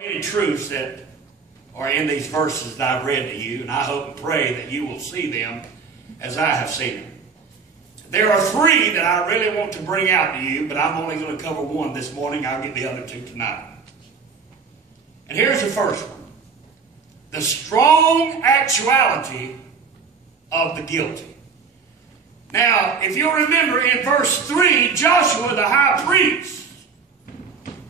Many truths that are in these verses that I've read to you, and I hope and pray that you will see them as I have seen them. There are three that I really want to bring out to you, but I'm only going to cover one this morning. I'll get the other two tonight. And here's the first one. The strong actuality of the guilty. Now, if you'll remember in verse 3, Joshua the high priest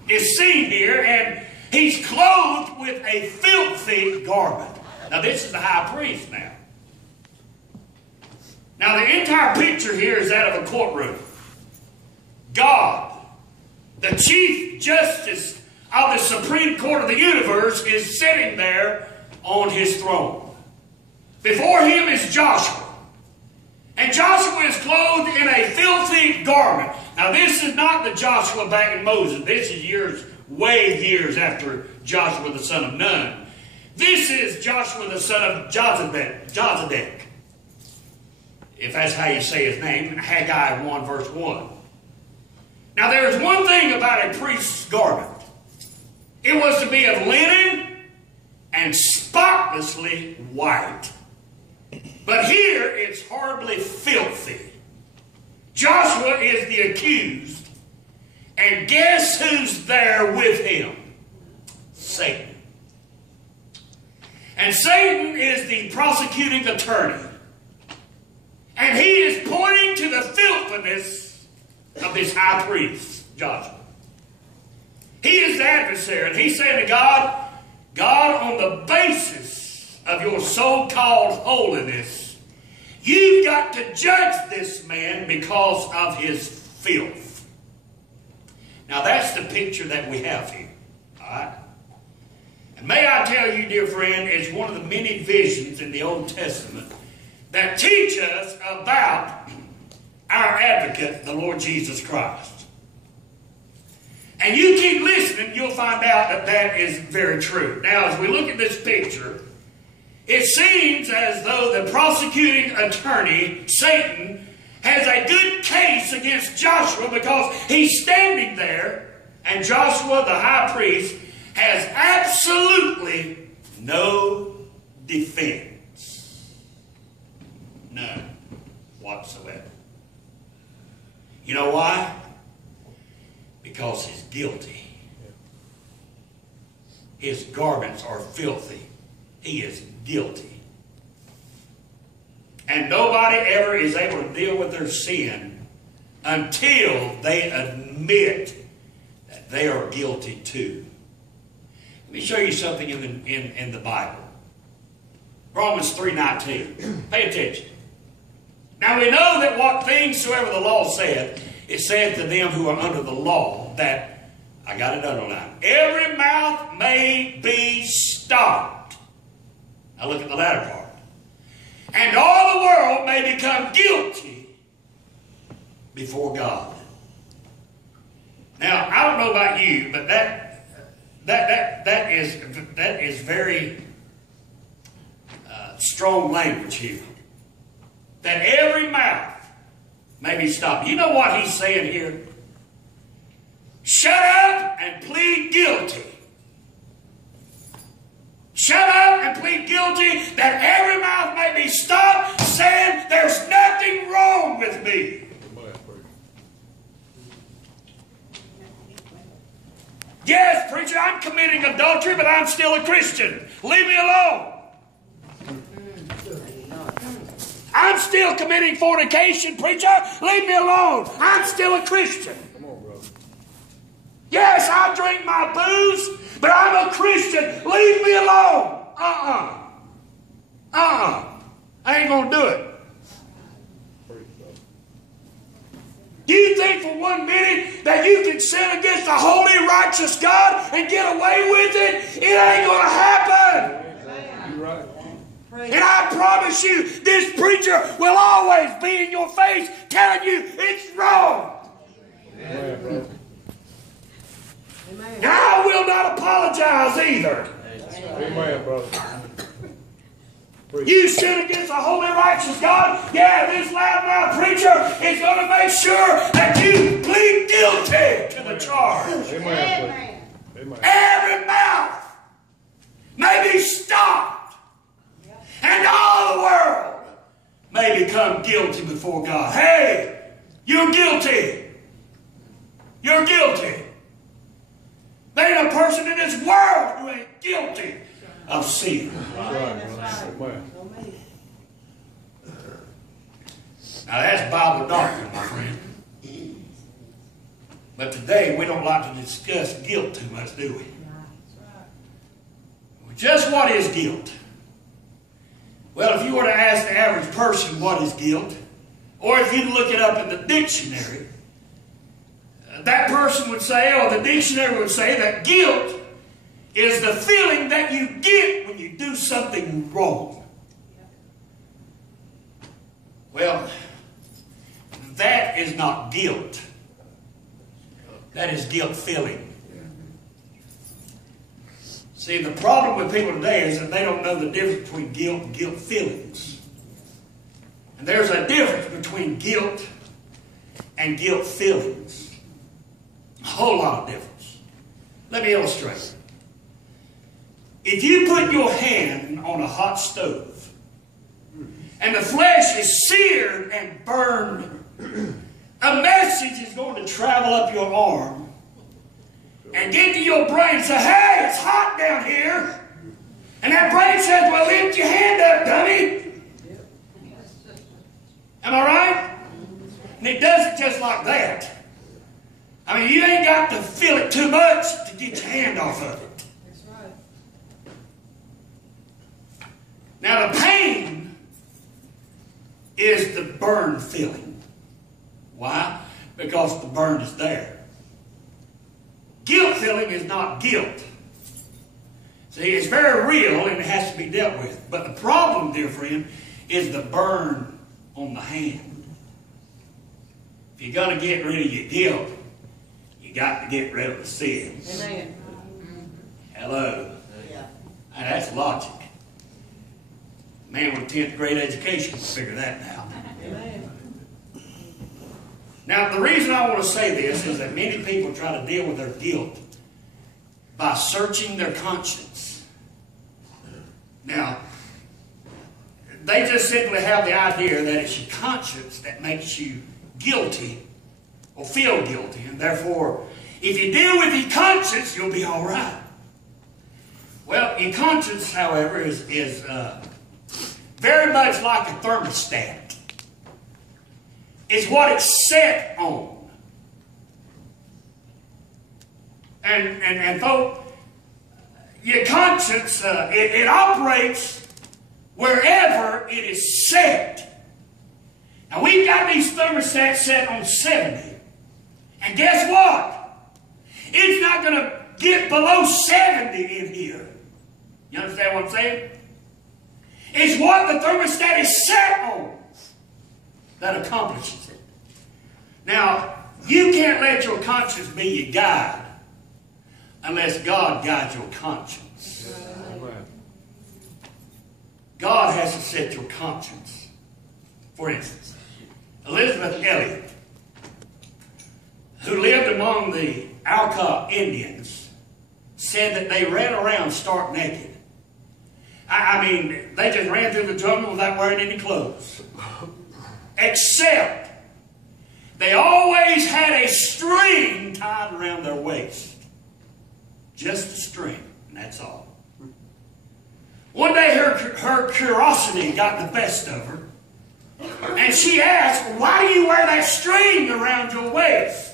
is seen here, and he's clothed with a filthy garment. Now, this is the high priest now. Now, the entire picture here is that of a courtroom. God, the Chief Justice of the Supreme Court of the universe, is sitting there on his throne. Before him is Joshua. And Joshua is clothed in a filthy garment. Now, this is not the Joshua back in Moses. This is years after Joshua the son of Nun. This is Joshua the son of Josedek, if that's how you say his name, Haggai 1 verse 1. Now there's one thing about a priest's garment. It was to be of linen and spotlessly white. But here it's horribly filthy. Joshua is the accused. And guess who's there with him? Satan. And Satan is the prosecuting attorney. And he is pointing to the filthiness of this high priest, Joshua. He is the adversary. And he's saying to God, God, on the basis of your so-called holiness, you've got to judge this man because of his filth. Now that's the picture that we have here. All right? And may I tell you, dear friend, it's one of the many visions in the Old Testament that teach us about our advocate, the Lord Jesus Christ. And you keep listening, you'll find out that that is very true. Now, as we look at this picture, it seems as though the prosecuting attorney, Satan, has a good case against Joshua because he's standing there, and Joshua, the high priest, has absolutely no defense. None whatsoever. You know why? Because he's guilty. His garments are filthy. He is guilty. And nobody ever is able to deal with their sin until they admit that they are guilty too. Let me show you something in the Bible. Romans 3:19. Pay attention. Now we know that what things soever the law saith, it saith to them who are under the law, that, I got it underlined, every mouth may be stopped. Now look at the latter part. And all the world may become guilty before God. Now, I don't know about you, but that is very strong language here. That every mouth may be stopped. You know what he's saying here? Shut up and plead guilty. Shut up and plead guilty, that every mouth may be stopped, saying there's nothing wrong with me. Yes, preacher, I'm committing adultery, but I'm still a Christian. Leave me alone. I'm still committing fornication, preacher. Leave me alone. I'm still a Christian. Come on, bro. Yes, I drink my booze, but I'm a Christian. Leave me alone. I ain't going to do it. Do you think for 1 minute that you can sin against the holy, righteous God and get away with it? It ain't going to happen. You're right. And I promise you, this preacher will always be in your face telling you it's wrong. Amen. And I will not apologize either. Amen, brother. You sin against a holy, righteous God. Yeah, this loudmouth preacher is going to make sure that you plead guilty to the charge. Amen. Every mouth guilty before God. Hey, you're guilty. You're guilty. There ain't a person in this world who ain't guilty of sin. Now that's Bible doctrine, my friend. But today we don't like to discuss guilt too much, do we? Just what is guilt? Well, if you were to ask the average person what is guilt, or if you look it up in the dictionary, that person would say, or the dictionary would say, that guilt is the feeling that you get when you do something wrong. Well, that is not guilt. That is guilt feeling. See, the problem with people today is that they don't know the difference between guilt and guilt feelings. And there's a difference between guilt and guilt feelings. A whole lot of difference. Let me illustrate. If you put your hand on a hot stove and the flesh is seared and burned, a message is going to travel up your arm and get to your brain and say, hey, it's hot down here. And that brain says, well, lift your hand up, dummy. Am I right? And it does it just like that. I mean, you ain't got to feel it too much to get your hand off of it. That's right. Now, the pain is the burn feeling. Why? Because the burn is there. Guilt feeling is not guilt. See, it's very real and it has to be dealt with. But the problem, dear friend, is the burn on the hand. If you're going to get rid of your guilt, you got to get rid of the sin. Amen. Hello. Yeah. Now, that's logic. Man with 10th grade education can figure that out. Amen. Now, the reason I want to say this is that many people try to deal with their guilt by searching their conscience. Now, they just simply have the idea that it's your conscience that makes you guilty or feel guilty, and therefore, if you deal with your conscience, you'll be all right. Well, your conscience, however, is very much like a thermostat. It's what it's set on. And folks, your conscience, it operates wherever it is set. Now, we've got these thermostats set on 70. And guess what? It's not going to get below 70 in here. You understand what I'm saying? It's what the thermostat is set on that accomplishes it. Now, you can't let your conscience be your guide unless God guides your conscience. God has to set your conscience. For instance, Elizabeth Elliot, who lived among the Alca Indians, said that they ran around stark naked. I mean, they just ran through the jungle without wearing any clothes. Except they always had a string tied around their waist. Just a string, and that's all. One day her curiosity got the best of her. And she asked, why do you wear that string around your waist?